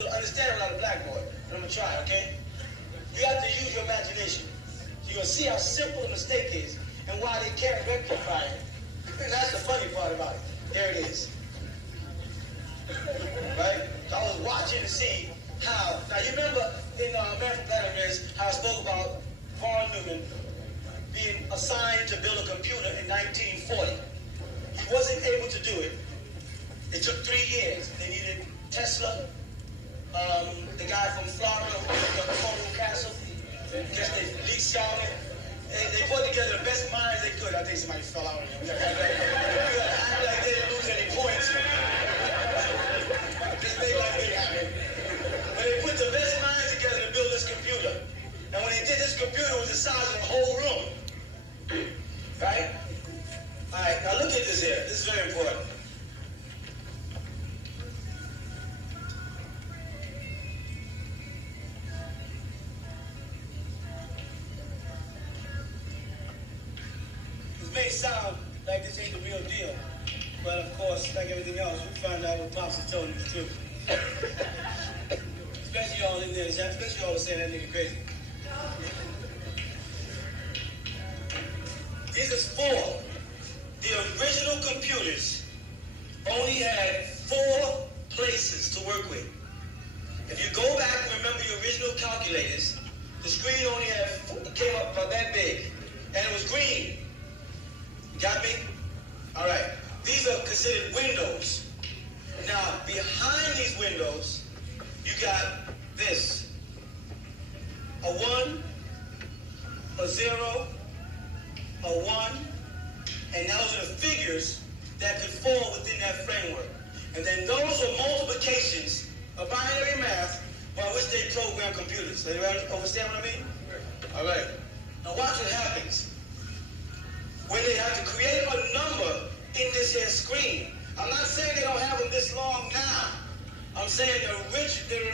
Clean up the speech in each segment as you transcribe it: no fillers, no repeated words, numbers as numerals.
Understand without a blackboard, but I'm gonna try, okay? You have to use your imagination. You're gonna see how simple the mistake is and why they can't rectify it. And that's the funny part about it. There it is. Right? So I was watching to see how. Now you remember in Man from Planet Earth how I spoke about Von Neumann being assigned to build a computer in 1940. He wasn't able to do it. It took 3 years. They needed Tesla. The guy from Florida who built the Coral Castle, because they leased on it. They put together the best minds they could. I think somebody fell out on them. We gotta act like they didn't lose any points. Just make like they happen. But they put the best minds together to build this computer. And when they did this computer, it was the size of the whole room. Right? All right, now look at this here. This is very important. It may sound like this ain't the real deal, but of course, like everything else, we find out what Pops is telling you the truth. Especially y'all in there, especially y'all saying that nigga crazy. These are 4. The original computers only had 4 places to work with. If you go back and remember your original calculators, the screen only had, it came up about that big, and it was green. Got me? All right. These are considered windows. Now, behind these windows, you got this. A 1, a 0, a 1, and those are the figures that could fall within that framework. And then those are multiplications of binary math by which they program computers. So you understand what I mean? All right. Now watch what happens when they have to create a number in this here screen. I'm not saying they don't have them this long now. I'm saying the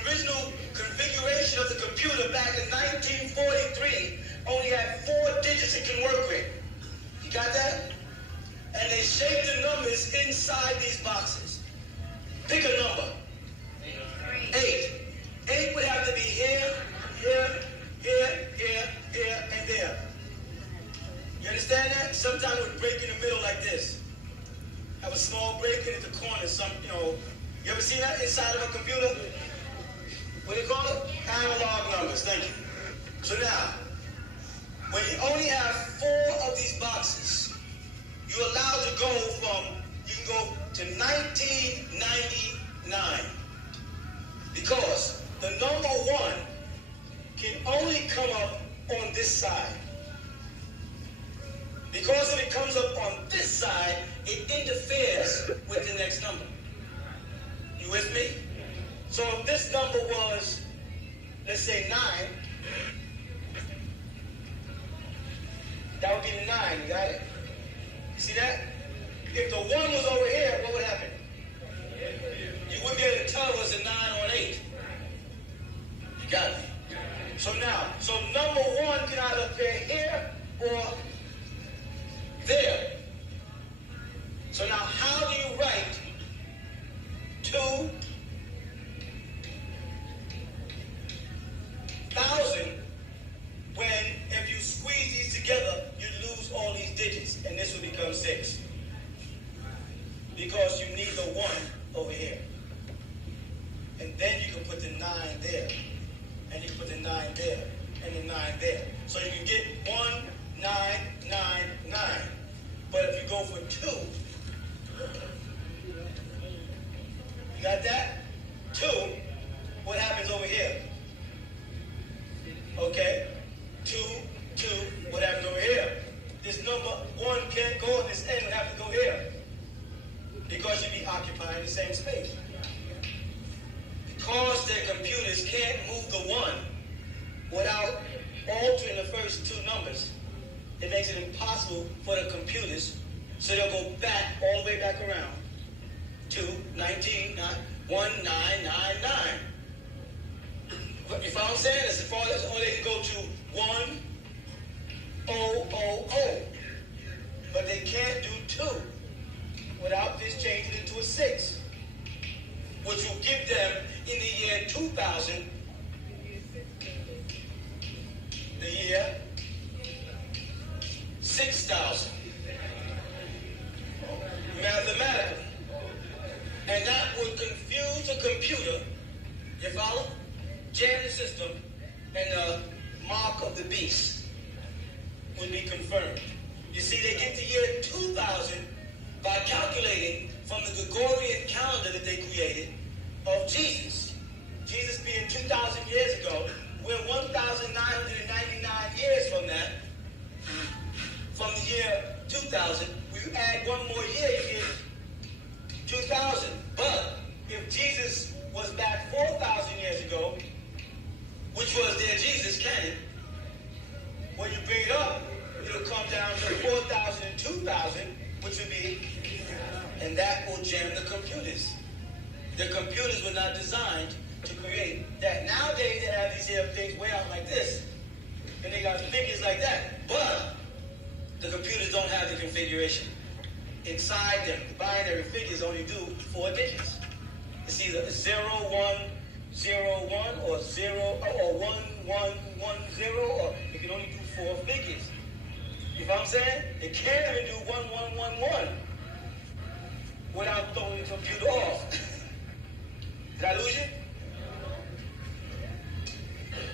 original configuration of the computer back in 1943 only had 4 digits it can work with. You got that? And they shape the numbers inside these boxes. Pick a number. 8. 8 would have to be here, here, here, here, here, and there. You understand that? Sometimes it would break in the middle like this. Have a small break in at the corner. You ever seen that inside of a computer? What do you call it? Analog numbers. Thank you. So now, when you only have 4 of these boxes, you're allowed to go you can go to 1999. Because the number 1 can only come up on this side. Because if it comes up on this side, it interferes with the next number. You with me? So if this number was, let's say 9, that would be the 9, you got it? See that? If the 1 was over here, what would happen? You wouldn't be able to tell it was a 9 or an 8. You got me? So now, number 1 can either appear here or there. So now, how do you write 2,000 when if you squeeze these together, you lose all these digits, and this will become 6? Because you need the 1 over here. And then you can put the 9 there. And you can put the 9 there. And the 9 there. So you can get 1, 9, 9, 9. But if you go for 2, you got that? 2, what happens over here? Okay, 2, 2, what happens over here? This number 1 can't go in this end, it would have to go here. Because you'd be occupying the same space. Because their computers can't move the 1 without altering the first 2 numbers, it makes it impossible for the computers, so they'll go back, all the way back around to 1999. You follow what I'm saying? As far as, or they can go to 1000. But they can't do 2 without this changing into a 6, which will give them in the year 2000 2000, the year 6000. Mathematically. And that would confuse a computer, you follow? Jam the system, and the mark of the beast would be confirmed. You see, they get to year 2000 by calculating from the Gregorian calendar that they created of Jesus. Jesus being 2,000 years ago, we're 1,999 years from that. From the year 2000, we add one more year, you get 2000. But if Jesus was back 4,000 years ago, which was their Jesus canon, when you bring it up, it'll come down to 4,000 and 2,000, which would be, and that will jam the computers. The computers were not designed to create that. Nowadays, they have these here things way out like this, and they got figures like that. But the computers don't have the configuration. Inside them, the binary figures only do 4 digits. It's either 0, 1, 0, 1, or 0, or 1, 1, 1, 0, or it can only do 4 figures. You know what I'm saying? It can't even do 1, 1, 1, 1 without throwing the computer off. Did I lose you?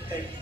Thank you.